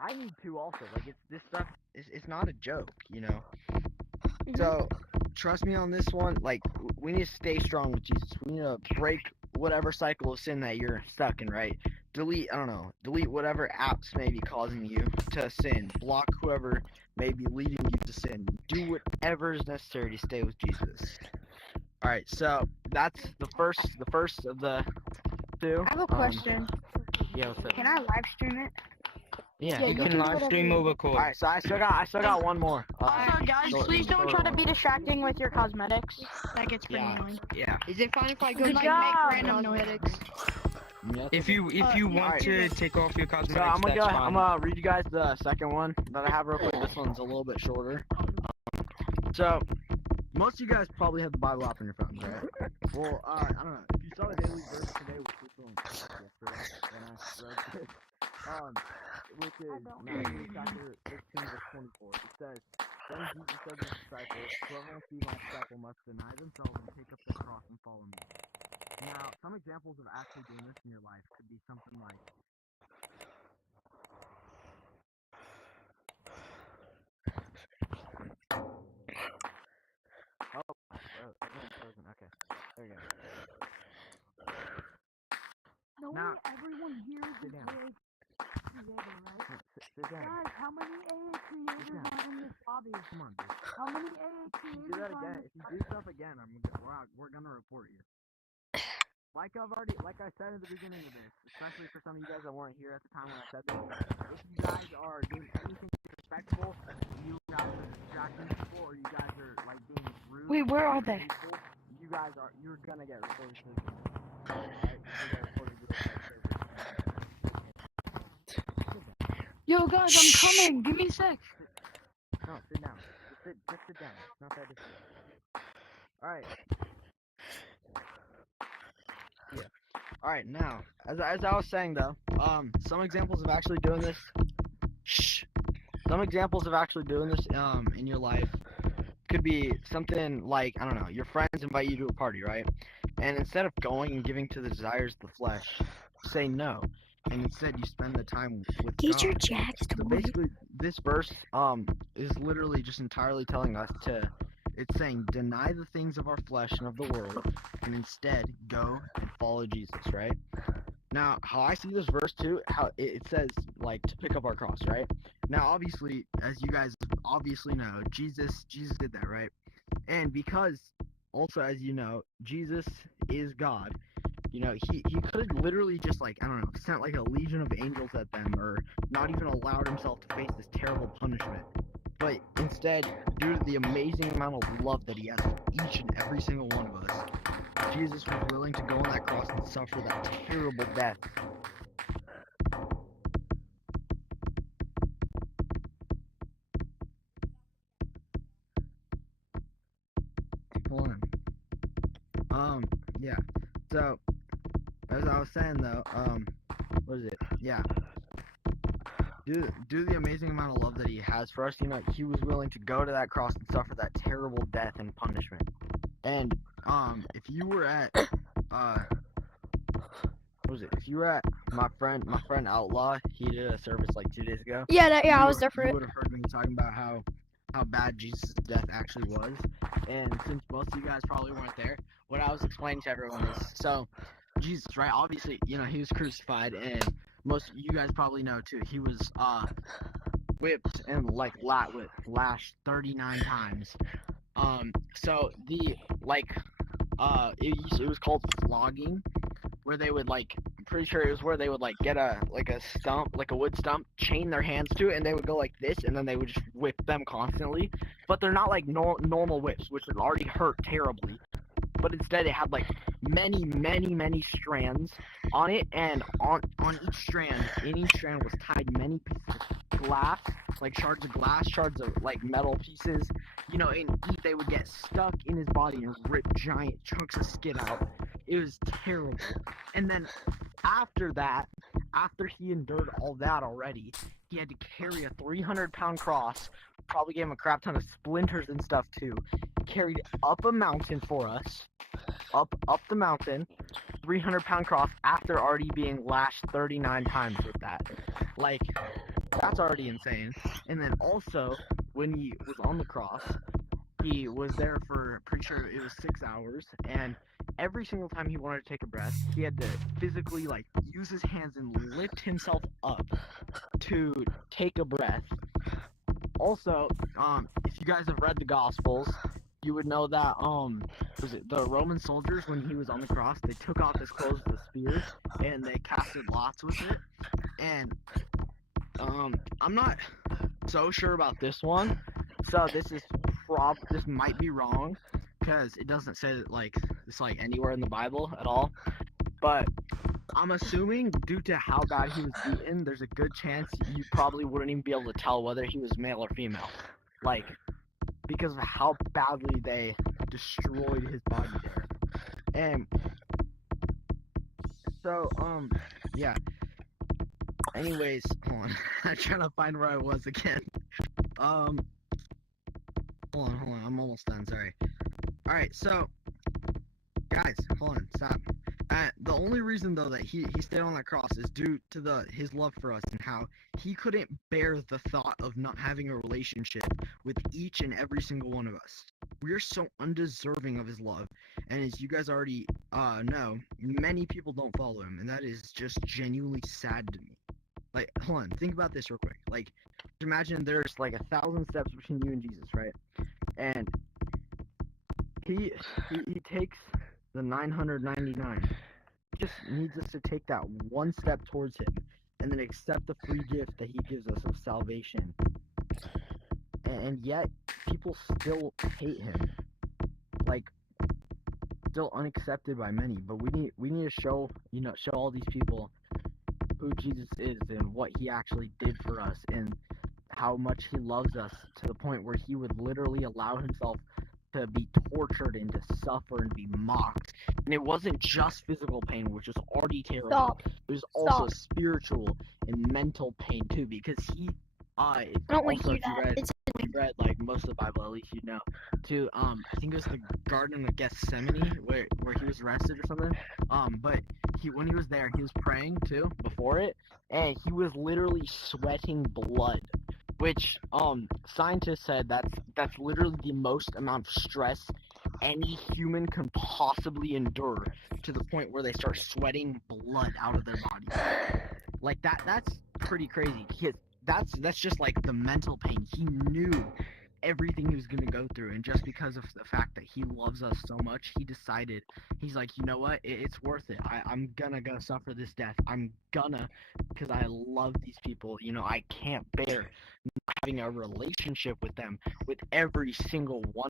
I need to also. Like, this stuff it's not a joke, you know. So, trust me on this one. Like, we need to stay strong with Jesus. We need to break whatever cycle of sin that you're stuck in, right? Delete whatever apps may be causing you to sin. Block whoever may be leading you to sin. Do whatever is necessary to stay with Jesus. All right, so that's the first of the two. I have a question. Yeah, what's up? Can I live stream it? Yeah, You can live stream over call. All right, so I still got one more. Also, guys, please don't try to be distracting with your cosmetics. That gets pretty annoying. Yeah. Is it fine if I go Good like job. make random cosmetics? If you want to take off your cosmetics, so I'm that's fine. I'm gonna read you guys the second one that I have real quick. This one's a little bit shorter. So most of you guys probably have the Bible app on your phones, right? Well, I don't know. If you saw the daily verse today, which was on yesterday when I read it, which is Matthew chapter 16 verse 24. It says, "Then Jesus said to his disciples, whoever wants to be my disciple must deny themselves and take up their cross and follow me." Now, some examples of actually doing this in your life could be something like, okay, there you go. No Now, way everyone here is sit a down. AA creator, right? Sit down. Guys, how many AA creators are in this lobby? Come on, dude. How many AA If you creators do that are again, in if this you do stuff again, we're gonna report you. Like I said at the beginning of this, especially for some of you guys that weren't here at the time when I said this, if you guys are doing anything disrespectful, you guys are distracting people, or you guys are like being rude. Wait, where are they? Hateful, you're gonna get reported to the alright? You're gonna get reported to the Yo, guys, I'm coming. Give me a sec. No, sit down. Just sit down. It's not that difficult. Alright. Yeah. Alright, now, as I was saying though, some examples of actually doing this. Some examples of actually doing this in your life could be something like, I don't know, your friends invite you to a party, right? And instead of going and giving to the desires of the flesh, say no. And instead you spend the time with Get God. your jacks So basically, this verse is literally just entirely telling us it's saying deny the things of our flesh and of the world, and instead go and follow Jesus, right? Now, how I see this verse too, how it says like to pick up our cross, right? Now, obviously, as you guys obviously know, Jesus did that, right? And because also, as you know, Jesus is God. You know, he could have literally just, like, I don't know, sent like a legion of angels at them, or not even allowed himself to face this terrible punishment. But instead, due to the amazing amount of love that he has for each and every single one of us, Jesus was willing to go on that cross and suffer that terrible death. Hold on. Yeah. So, as I was saying though, what is it? Yeah. Due to the amazing amount of love that he has for us, you know, he was willing to go to that cross and suffer that terrible death and punishment. And, if you were at, what was it? If you were at my friend Outlaw, he did a service like 2 days ago. Yeah, I was there for You it. would have heard me talking about how bad Jesus' death actually was. And since most of you guys probably weren't there, what I was explaining to everyone is, so, Jesus, right, obviously, you know, he was crucified, and most of you guys probably know, too, he was, whipped and, like, lashed 39 times. So, it was called flogging, where they would, like, I'm pretty sure it was where they would, like, get a stump, like a wood stump, chain their hands to it, and they would go like this, and then they would just whip them constantly. But they're not like normal whips, which would already hurt terribly. But instead it had like many strands on it, and on in each strand was tied many pieces of glass, like shards of glass, shards of like metal pieces, you know, and they would get stuck in his body and rip giant chunks of skin out. It was terrible. And then after that, after he endured all that already, he had to carry a 300-pound cross, probably gave him a crap ton of splinters and stuff too, carried up a mountain for us, up the mountain, 300-pound cross, after already being lashed 39 times with that. Like, That's already insane. And then also, when he was on the cross, he was there for, pretty sure it was 6 hours, and every single time he wanted to take a breath, he had to physically, like, use his hands and lift himself up to take a breath. Also, if you guys have read the Gospels, you would know that, was it the Roman soldiers, when he was on the cross, they took off his clothes with spears, and they casted lots with it, and, I'm not so sure about this one, so this might be wrong, because it doesn't say that, like, it's, like, anywhere in the Bible at all, but I'm assuming, due to how bad he was beaten, there's a good chance you probably wouldn't even be able to tell whether he was male or female, like, because of how badly they destroyed his body there. And so, yeah. Anyways, hold on. I'm trying to find where I was again. Hold on. I'm almost done. Sorry. All right. So, guys, hold on. Stop. The only reason though that he stayed on that cross is due to his love for us and how he couldn't bear the thought of not having a relationship with each and every single one of us. We are so undeserving of his love, and as you guys already know, many people don't follow him, and that is just genuinely sad to me. Like, hold on, think about this real quick. Like, imagine there's like 1,000 steps between you and Jesus, right? And he takes the 999. He just needs us to take that one step towards him, and then accept the free gift that he gives us of salvation. And yet, people still hate him. Like, still unaccepted by many. But we need to show all these people who Jesus is and what he actually did for us and how much he loves us, to the point where he would literally allow himself to be tortured and to suffer and be mocked. And it wasn't just physical pain, which was already terrible. Stop. It was also spiritual and mental pain too, because he I don't want to also, hear that. if you read like most of the Bible, at least you know, to I think it was the Garden of Gethsemane where he was arrested or something. But when he was there, he was praying too before it, and he was literally sweating blood, which scientists said that's literally the most amount of stress any human can possibly endure, to the point where they start sweating blood out of their body. Like that's pretty crazy. That's just like the mental pain. He knew everything he was going to go through, and just because of the fact that he loves us so much, he's like, you know what, it's worth it. I'm gonna go suffer this death. I'm gonna, because I love these people. I can't bear having a relationship with them, with every single one